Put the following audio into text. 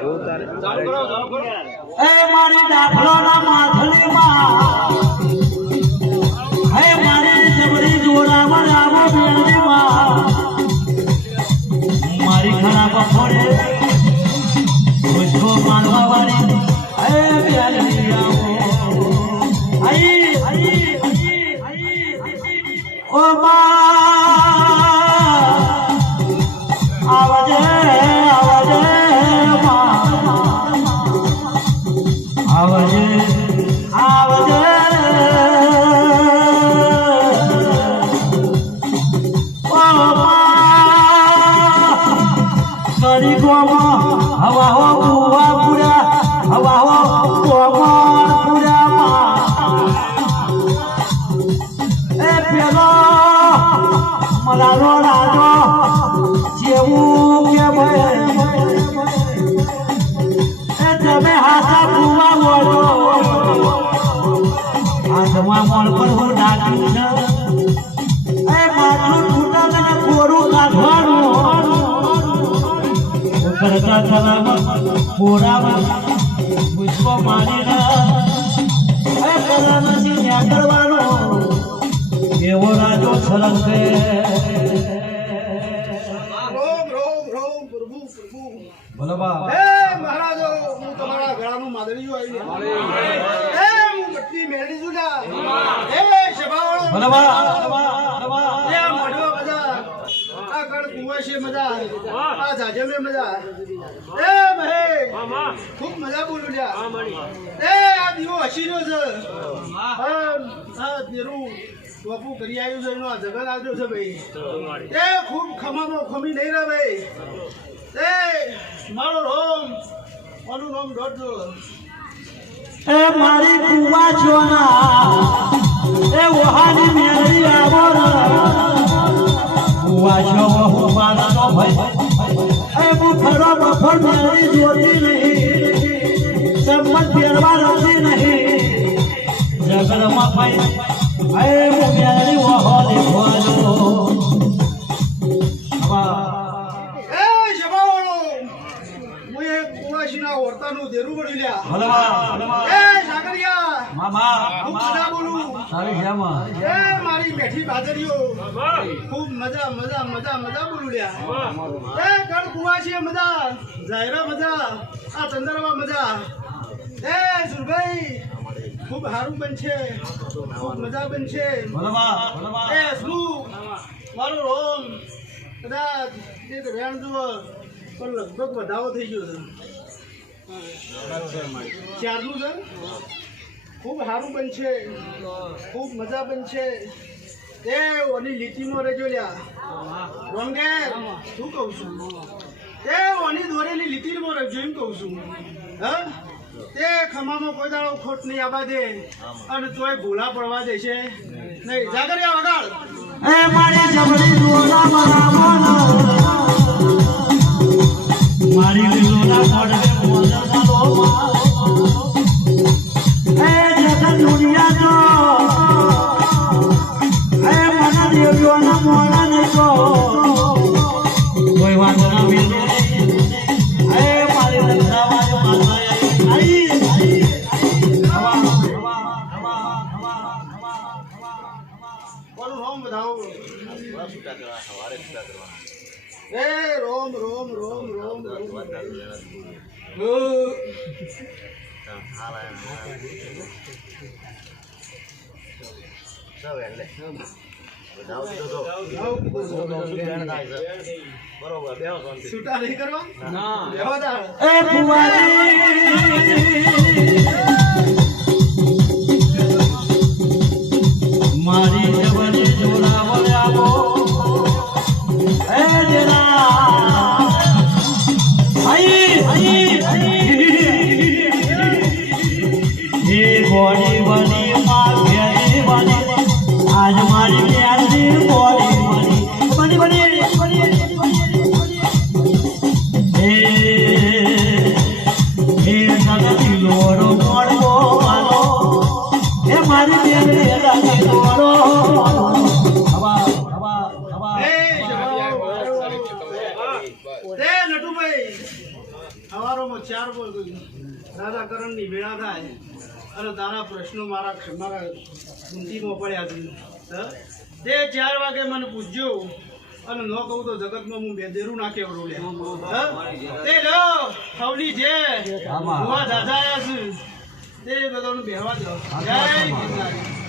એ મારી દાખલોના માથલીમાં હે મારી જબરી જોડામાં આવો બેડીમાં મારી ખરાબ ફોડે મુજકો માનવા વાળી હે બેડી આવો આઈ ઓ મા આવજે આવજે આવજે ઓ કરી ગોમાં હવા હો બુવા પૂરા હવા હો ગોમાં પૂરા એ પેલો મલાલો રાજો જેવું કે ભાઈ એ તમે હાથા બુવા બોલો હાથમાં મોળ પર હું નાખ્યું છે એ માથું ફૂટા તને કોરું કાઢવાનું કરતા તલામાં કોરામાં પૂછવો મારીને એ કલા નથી ન્યા કરવાનો એવો રાજો છલકે બોલો બા હે મહારાજો હું તમારા ગળાનું માદળિયું આવી હે હું બટ્ટી મેળી જુલા હે શબાવાળો બોલો બા એ મોઢો મજા આ કણ કુવા છે મજા આ જાજે મે મજા એ મહે ખૂબ મજા બોલું લ્યા એ આ દીવો હસીનો છે આ દેરું બાપુ કરી આવ્યું છે એનો આ જગત આવ્યો છે ભાઈ એ ખૂબ ખમામાં ખમી નહીં રહે ભાઈ એ મારો રોમ મારું નામ દોડજો એ મારી કુવા જોના એ વહાની મેળી આવો કુવા જો હું મારનો ભાઈ એ બુફરો બફર મેળી જોતી નહીં સંમત પહેરવા નથી નહીં જગરમાં ભાઈ એ મેળી વહો દેખવાજો ઓરતાનું દેરું પડ્યું લ્યા હલવા એ સાગરિયા મામા ખૂબ મજા બોલું સારી જામા એ મારી બેઠી બાજરીઓ ખૂબ મજા મજા મજા મજા બોલું લ્યા એ કણ કુવાસી મજા જાયરા મજા આ ચંદરવા મજા એ સુરભાઈ ખૂબ સારું બનશે ખૂબ મજા બનશે હલવા એ શું મારું રોમ કદાચ એક રેણ જુઓ પણ લગભગ વધાવો થઈ ગયો છે ચારનું છે ખૂબ સારું બનશે ખૂબ મજા બનશે એ ઓની લીટીમાં રહેજો લ્યા રોંગેર શું કહું છું એ ઓની દોરેલી લીટીમાં રહેજો એમ કહું છું હા તે ખમામાં કોઈ દાડો ખોટ નહીં આવા દે અને તોય ભૂલા પડવા દેશે નહીં જાગરિયા વગાડ એ મારી જબરી દોરા મરાવાનો મારી લીલોના પડે મોજાના લોમા એ જગત દુનિયા જો એ મના દેવ્યોના મોડા નહીં તો કોઈ વાત ના મિલે એ મારી રંધાવાળી માતા આઈ કોનું રોમ બધાવો એ રોમ રોમ રોમ રોમ છૂટા નહીં કરવા એ મારી જબરી જોડા વળાવો એ દેરા આઈ એ ગોળી બની માં ઘેરી બની આજ મારી પ્યારી ગોળી બની બની એ જગતી લોરો મોડવો આલો એ મારી બેને રાખી લોરો હવા હવા હવા નટુભાઈ અમારો માં 4 બોલ દાદા કરણની વેળા થાય અને તારા પ્રશ્નો મારા બુદ્ધિમાં પડ્યા છે તે 4 વાગે મને પૂછજો અને ન કહું તો જગતમાં હું બેદેરું ના કેવડું લે તે લો ખવલી છે ભુવા દાદા આયા છે તે બધાનું બેહવા દો જય ગિરનારી